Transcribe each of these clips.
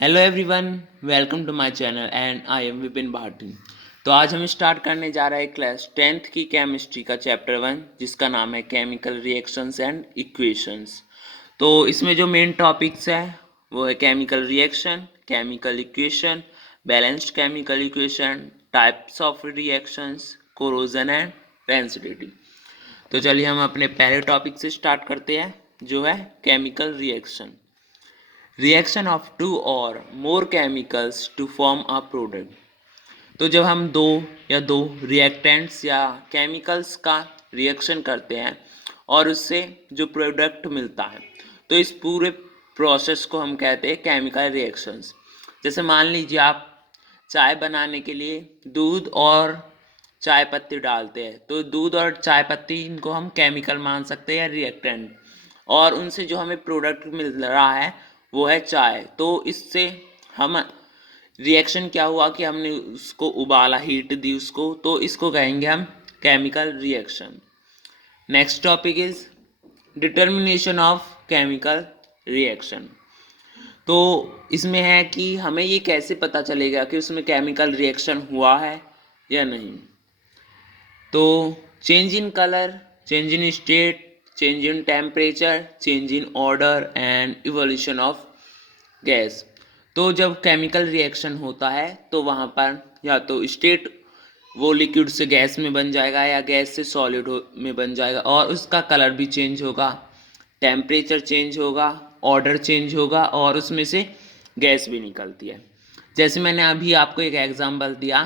Hello everyone, welcome to my channel and I am Vipin Bhati. तो आज हम स्टार्ट करने जा रहे हैं क्लास 10th की केमिस्ट्री का चैप्टर 1, जिसका नाम है केमिकल रिएक्शंस एंड इक्वेशंस। तो इसमें जो मेन टॉपिक्स है वो है chemical reaction, chemical equation, balanced chemical equation, types of reactions, corrosion and rancidity. तो चलिए हम अपने पहले टॉपिक से स्टार्ट करते हैं, जो है chemical reaction. Reaction of two और more chemicals to form a product. तो जब हम दो रिएक्टेंट्स या केमिकल्स का रिएक्शन करते हैं और उससे जो प्रोडक्ट मिलता है, तो इस पूरे प्रोसेस को हम कहते हैं केमिकल रिएक्शंस। जैसे मान लीजिए आप चाय बनाने के लिए दूध और चाय पत्ती डालते हैं, तो दूध और चाय पत्ती इनको हम केमिकल मान सकते हैं या रिएक्टेंट, और उनसे जो हमें प्रोडक्ट मिल रहा है वो है चाय। तो इससे हम रिएक्शन क्या हुआ कि हमने उसको उबाला, हीट दी उसको, तो इसको कहेंगे हम chemical reaction. Next topic is determination of chemical reaction. तो इसमें है कि हमें ये कैसे पता चलेगा कि उसमें केमिकल रिएक्शन हुआ है या नहीं। तो change in colour, change in state, change in temperature, change in order and evolution of gas. तो जब केमिकल रिएक्शन होता है तो वहाँ पर या तो स्टेट वो लिक्विड से गैस में बन जाएगा या गैस से सॉलिड में बन जाएगा, और उसका कलर भी चेंज होगा, टेम्परेचर चेंज होगा, ऑर्डर चेंज होगा, और उसमें से गैस भी निकलती है। जैसे मैंने अभी आपको एक एग्जांपल दिया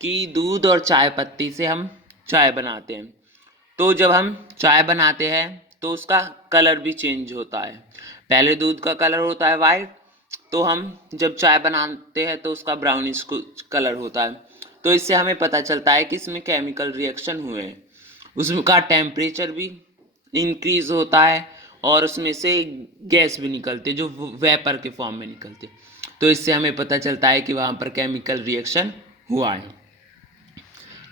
कि दूध और चाय पत्ती से हम चाय बनाते हैं। तो जब हम चाय बनाते हैं तो उसका कलर भी चेंज होता है। पहले दूध का कलर होता है वाइट, तो हम जब चाय बनाते हैं तो उसका ब्राउनिश कलर होता है। तो इससे हमें पता चलता है कि इसमें केमिकल रिएक्शन हुए हैं। उसका टेम्परेचर भी इंक्रीज होता है और उसमें से गैस भी निकलती है जो वेपर के फॉर्म में निकलती है। तो इससे हमें पता चलता है कि वहाँ पर केमिकल रिएक्शन हुआ है।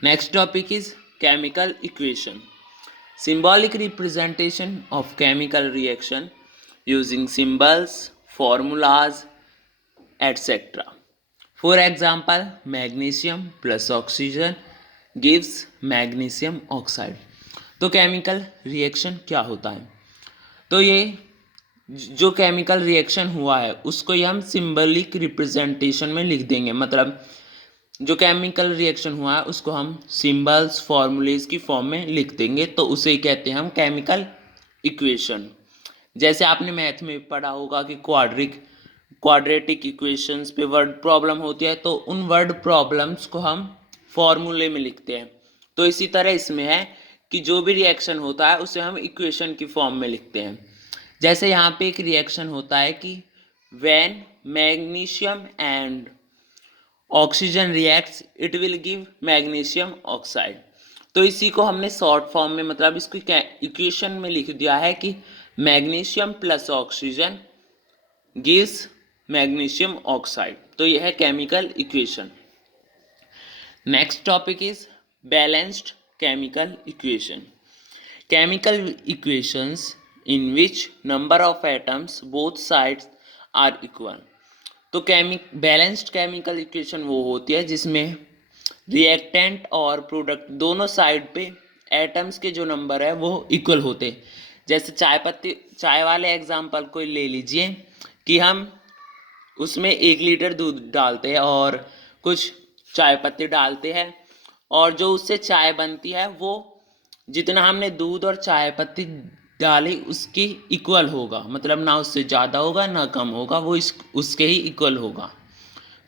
Next topic is chemical equation, symbolic representation of chemical reaction using symbols, formulas, etc. For example, magnesium plus oxygen gives magnesium oxide. तो केमिकल रिएक्शन क्या होता है? तो ये जो केमिकल रिएक्शन हुआ है उसको ही हम सिंबलिक रिप्रेजेंटेशन में लिख देंगे। मतलब जो केमिकल रिएक्शन हुआ है उसको हम सिंबल्स, फॉर्मूलेज की फॉर्म में लिख देंगे, तो उसे ही कहते हैं हम केमिकल इक्वेशन। जैसे आपने मैथ में पढ़ा होगा कि क्वाड्रेटिक इक्वेशंस पे वर्ड प्रॉब्लम होती है, तो उन वर्ड प्रॉब्लम्स को हम फॉर्मूले में लिखते हैं। तो इसी तरह इसमें है कि जो भी रिएक्शन होता है उसे हम इक्वेशन की फॉर्म में लिखते हैं। जैसे यहाँ पे एक रिएक्शन होता है कि when magnesium and oxygen reacts it will give magnesium oxide. तो इसी को हमने शॉर्ट फॉर्म में, मतलब इसको इक्वेशन में लिख दिया है कि magnesium plus oxygen gives magnesium oxide. तो यह है chemical equation. Next topic is balanced chemical equation, chemical equations in which number of atoms both sides are equal. तो बैलेंस्ड केमिकल इक्वेशन वो होती है जिसमें रिएक्टेंट और प्रोडक्ट दोनों साइड पे एटम्स के जो नंबर है वो इक्वल होते हैं। जैसे चाय वाले एग्जांपल को ले लीजिए कि हम उसमें 1 लीटर दूध डालते हैं और कुछ चाय पत्ती डालते हैं, और जो उससे चाय बनती है वो जितना हमने दूध और चाय पत्ती डाली उसकी इक्वल होगा। मतलब ना उससे ज़्यादा होगा ना कम होगा, वो उसके ही इक्वल होगा।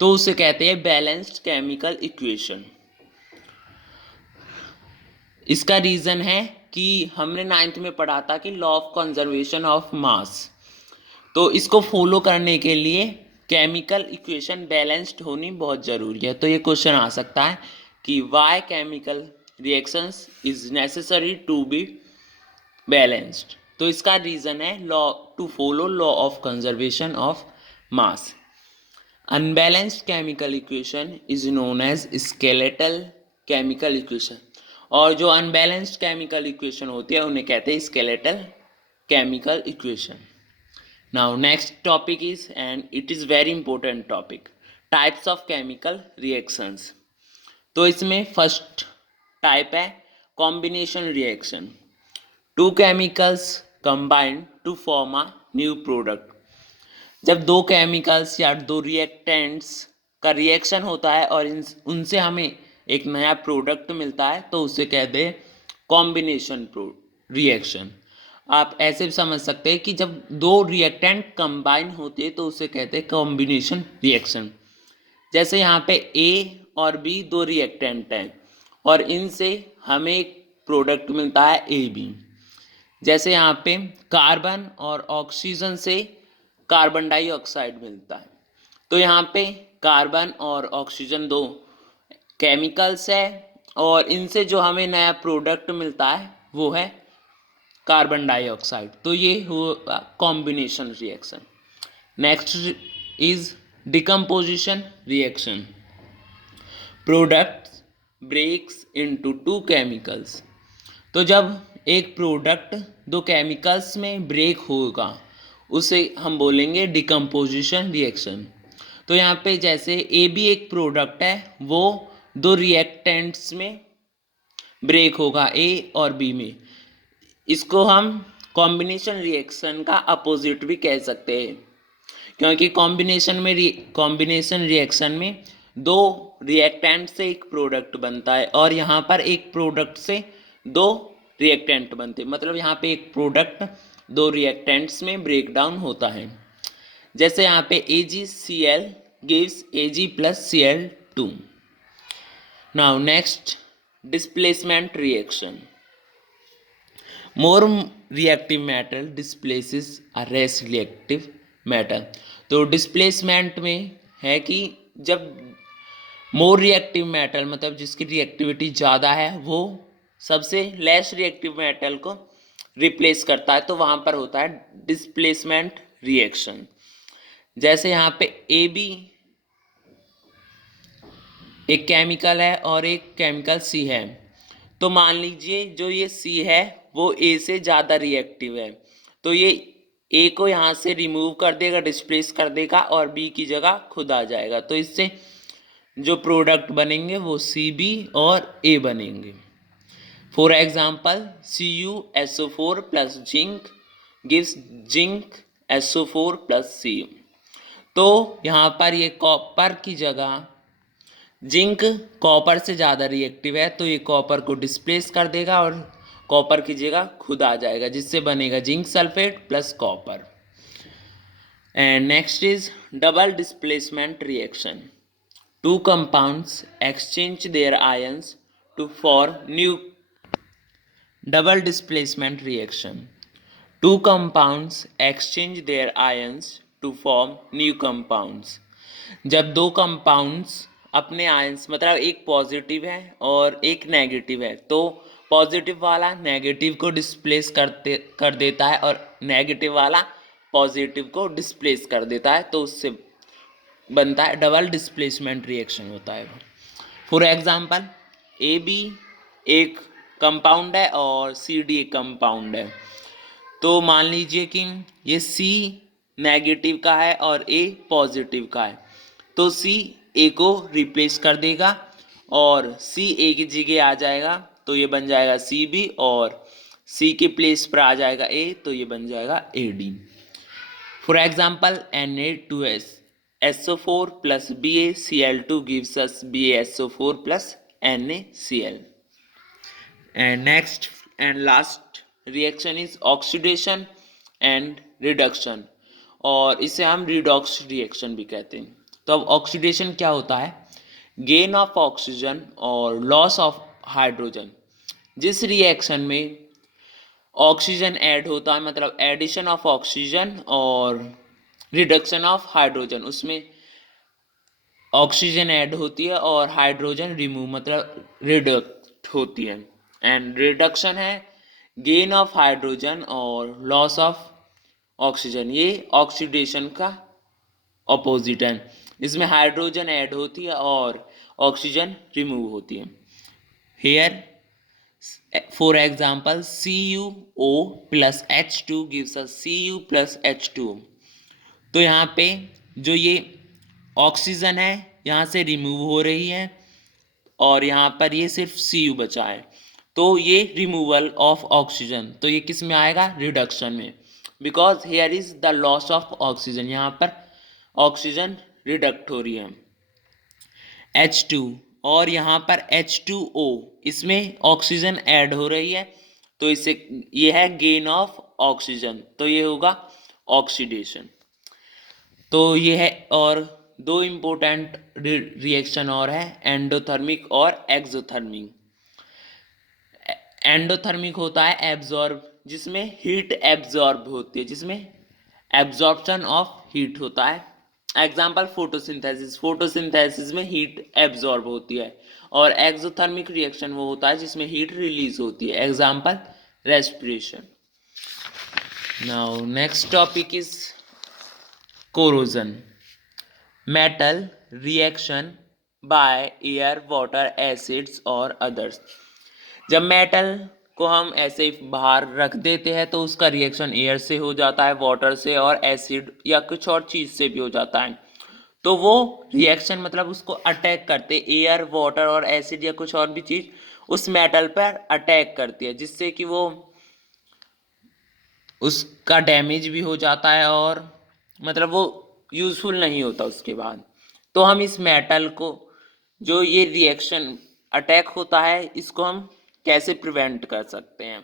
तो उसे कहते हैं बैलेंस्ड केमिकल इक्वेशन। इसका रीज़न है कि हमने 9th में पढ़ा था कि लॉ ऑफ कंजर्वेशन ऑफ मास। तो इसको फॉलो करने के लिए केमिकल इक्वेशन बैलेंस्ड होनी बहुत ज़रूरी है। तो ये क्वेश्चन आ सकता है कि why chemical reactions is necessary to be balanced. तो इसका रीज़न है law to follow law of conservation of mass. Unbalanced chemical equation is known as skeletal chemical equation, और जो अनबैलेंस्ड केमिकल इक्वेशन होती है उन्हें कहते हैं skeletal chemical equation. Now next topic is, and it is very important topic, types of chemical reactions. तो इसमें first type है combination reaction. Two chemicals combine to form a new product. जब दो केमिकल्स या दो रिएक्टेंट्स का reaction होता है और उनसे हमें एक नया प्रोडक्ट मिलता है तो उसे कहते हैं कॉम्बिनेशन रिएक्शन. आप ऐसे भी समझ सकते हैं कि जब दो रिएक्टेंट कंबाइन होते हैं तो उसे कहते हैं कॉम्बिनेशन रिएक्शन. जैसे यहाँ पे ए और बी दो रिएक्टेंट हैं और इनसे हमें एक प्रोडक्ट मिलता है ए बी. जैसे यहाँ पे कार्बन और ऑक्सीजन से कार्बन डाइऑक्साइड मिलता है. तो यहाँ पे कार्बन और ऑक्सीजन दो केमिकल्स है और इनसे जो हमें नया प्रोडक्ट मिलता है वो है कार्बन डाइऑक्साइड. तो ये हुआ combination reaction. Next is decomposition reaction. Product breaks into two chemicals. तो जब एक प्रोडक्ट दो केमिकल्स में ब्रेक होगा उसे हम बोलेंगे डिकम्पोजिशन रिएक्शन. तो यहाँ पे जैसे ए बी एक प्रोडक्ट है वो दो रिएक्टेंट्स में ब्रेक होगा ए और बी में. इसको हम कॉम्बिनेशन रिएक्शन का अपोजिट भी कह सकते हैं क्योंकि कॉम्बिनेशन रिएक्शन में दो रिएक्टेंट से एक प्रोडक्ट बनता है और यहाँ पर एक प्रोडक्ट से दो रिएक्टेंट बनते हैं. मतलब यहाँ पे एक प्रोडक्ट दो रिएक्टेंट्स में ब्रेक डाउन होता है. जैसे यहाँ पे AgCl gives Ag plus Cl2. Now next, displacement reaction. More reactive metal displaces a less reactive metal. तो डिस्प्लेसमेंट में है कि जब मोर रिएक्टिव मेटल मतलब जिसकी रिएक्टिविटी ज़्यादा है वो सबसे लेस रिएक्टिव मेटल को रिप्लेस करता है तो वहाँ पर होता है डिस्प्लेसमेंट रिएक्शन. जैसे यहाँ पे ए बी एक केमिकल है और एक केमिकल सी है. तो मान लीजिए जो ये सी है वो ए से ज़्यादा रिएक्टिव है तो ये ए को यहाँ से रिमूव कर देगा, डिस्प्लेस कर देगा और बी की जगह खुद आ जाएगा. तो इससे जो प्रोडक्ट बनेंगे वो सी बी और ए बनेंगे. For example CuSO4 plus zinc gives zinc SO4 plus Cu. तो यहाँ पर ये कॉपर की जगह जिंक कॉपर से ज़्यादा रिएक्टिव है तो ये कॉपर को डिस्प्लेस कर देगा और कॉपर की जगह खुद आ जाएगा जिससे बनेगा zinc sulphate plus copper. And next is double displacement reaction. Two compounds exchange their ions to form new. Double displacement reaction. Two compounds exchange their ions to form new compounds. जब दो compounds अपने ions मतलब एक positive है और एक negative है तो पॉजिटिव वाला नेगेटिव को डिस्प्लेस कर देता है और नेगेटिव वाला पॉजिटिव को डिस्प्लेस कर देता है तो उससे बनता है डबल डिस्प्लेसमेंट रिएक्शन होता है. फॉर एग्जांपल ए बी एक कंपाउंड है और सी डी एक कंपाउंड है. तो मान लीजिए कि ये सी नेगेटिव का है और ए पॉजिटिव का है तो सी ए को रिप्लेस कर देगा और सी ए की जगह आ जाएगा तो ये बन जाएगा सी बी और सी के प्लेस पर आ जाएगा ए तो ये बन जाएगा A D. For example Na2S SO4 plus BaCl2 gives us BaSO4 plus NaCl. And next and last reaction is oxidation and reduction और इसे हम रिडॉक्स रिएक्शन भी कहते हैं. तो अब ऑक्सीडेशन क्या होता है? गेन ऑफ ऑक्सीजन और लॉस ऑफ हाइड्रोजन. जिस रिएक्शन में ऑक्सीजन ऐड होता है मतलब एडिशन ऑफ ऑक्सीजन और रिडक्शन ऑफ हाइड्रोजन उसमें ऑक्सीजन ऐड होती है और हाइड्रोजन रिमूव मतलब रिडक्ट होती है. एंड रिडक्शन है गेन ऑफ हाइड्रोजन और लॉस ऑफ ऑक्सीजन. ये ऑक्सीडेशन का ऑपोजिट है. इसमें हाइड्रोजन ऐड होती है और ऑक्सीजन रिमूव होती है. Here for example CuO plus H2 gives us Cu plus H2. तो यहाँ पे जो ये ऑक्सीजन है यहाँ से रिमूव हो रही है और यहाँ पर ये सिर्फ Cu बचा है, तो ये रिमूवल ऑफ ऑक्सीजन, तो ये किस में आएगा, रिडक्शन में, because here is the loss of oxygen, यहाँ पर ऑक्सीजन रिडक्ट हो रही है। H2 और यहाँ पर H2O, इसमें ऑक्सीजन ऐड हो रही है, तो इससे ये है गेन ऑफ ऑक्सीजन, तो ये होगा ऑक्सीडेशन। तो ये है, और दो इम्पोर्टेंट रिएक्शन और है, एंडोथर्मिक और एक्सोथर्मिक। एंडोथर्मिक होता है एब्जॉर्ब, जिसमें हीट एब्जॉर्ब होती है, जिसमें एब्जॉर्प्शन ऑफ हीट होता है। एग्जाम्पल फोटोसिंथेसिस, फोटोसिंथेसिस में हीट एब्जॉर्ब होती है। और एक्सोथर्मिक रिएक्शन वो होता है जिसमें हीट रिलीज होती है। Example respiration. Now next topic is corrosion, metal reaction by air, water, acids और अदर्स। जब मेटल को हम ऐसे बाहर रख देते हैं तो उसका रिएक्शन एयर से हो जाता है, वाटर से और एसिड या कुछ और चीज़ से भी हो जाता है। तो वो रिएक्शन मतलब उसको अटैक करते, एयर, वाटर और एसिड या कुछ और भी चीज़ उस मेटल पर अटैक करती है, जिससे कि वो उसका डैमेज भी हो जाता है और मतलब वो यूज़फुल नहीं होता उसके बाद। तो हम इस मेटल को, जो ये रिएक्शन अटैक होता है, इसको हम कैसे प्रिवेंट कर सकते हैं।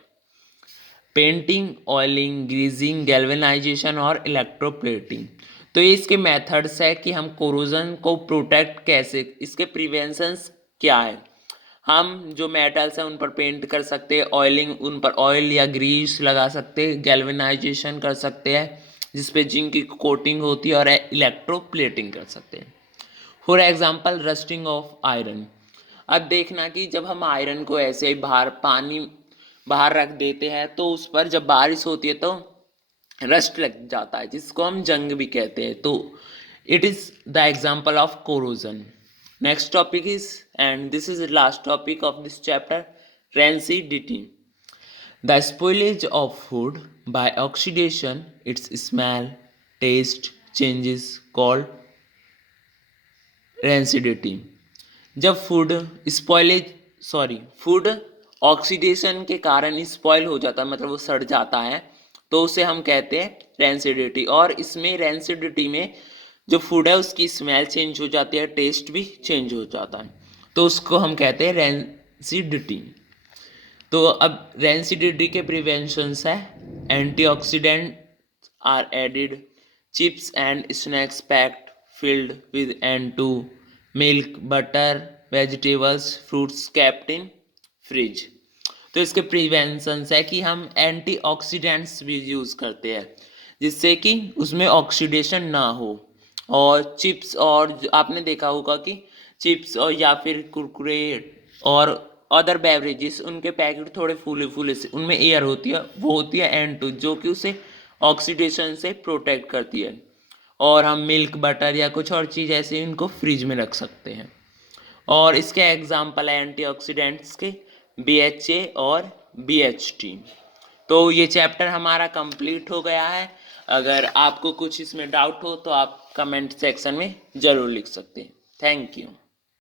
पेंटिंग, ऑयलिंग, ग्रीजिंग, गैल्वेनाइजेशन और इलेक्ट्रोप्लेटिंग। तो ये इसके मेथड्स है कि हम कोरोजन को प्रोटेक्ट कैसे, इसके प्रिवेंशंस क्या है। हम जो मेटल्स हैं उन पर पेंट कर सकते हैं, ऑयलिंग, उन पर ऑयल या ग्रीस लगा सकते हैं, गैल्वेनाइजेशन कर सकते हैं जिसपे जिंक की कोटिंग होती है, और इलेक्ट्रोप्लेटिंग कर सकते हैं। For example rusting of iron. अब देखना कि जब हम आयरन को ऐसे ही पानी बाहर रख देते हैं तो उस पर जब बारिश होती है तो रस्ट लग जाता है, जिसको हम जंग भी कहते हैं। तो it is the example of corrosion. Next topic is, and this is the last topic of this chapter, rancidity. The spoilage of food by oxidation, its smell, taste changes called rancidity. जब food oxidation के कारण spoil हो जाता है, मतलब वो सड़ जाता है, तो उसे हम कहते हैं रेंसिडिटी। और इसमें रेंसिडिटी में जो फूड है उसकी स्मेल चेंज हो जाती है, टेस्ट भी चेंज हो जाता है, तो उसको हम कहते हैं रेंसिडिटी। तो अब रेंसिडिटी के प्रिवेंशंस है, antioxidant are added, chips and snacks packed filled with N2, milk, butter, vegetables, fruits kept in fridge। तो इसके प्रिवेंशंस है कि हम एंटीऑक्सीडेंट्स भी यूज़ करते हैं जिससे कि उसमें ऑक्सीडेशन ना हो। और चिप्स, और आपने देखा होगा कि चिप्स और या फिर कुरकुरे और अदर बेवरेजेस, उनके पैकेट थोड़े फूले फूले से, उनमें एयर होती है, वो होती है N2 जो कि उसे ऑक्सीडेशन से प्रोटेक्ट करती है। और हम मिल्क, बटर या कुछ और चीज़ ऐसे इनको फ्रिज में रख सकते हैं। और इसके एग्जाम्पल है एंटीऑक्सीडेंट्स के BHA और BHT। तो ये चैप्टर हमारा कंप्लीट हो गया है। अगर आपको कुछ इसमें डाउट हो तो आप कमेंट सेक्शन में ज़रूर लिख सकते हैं। Thank you.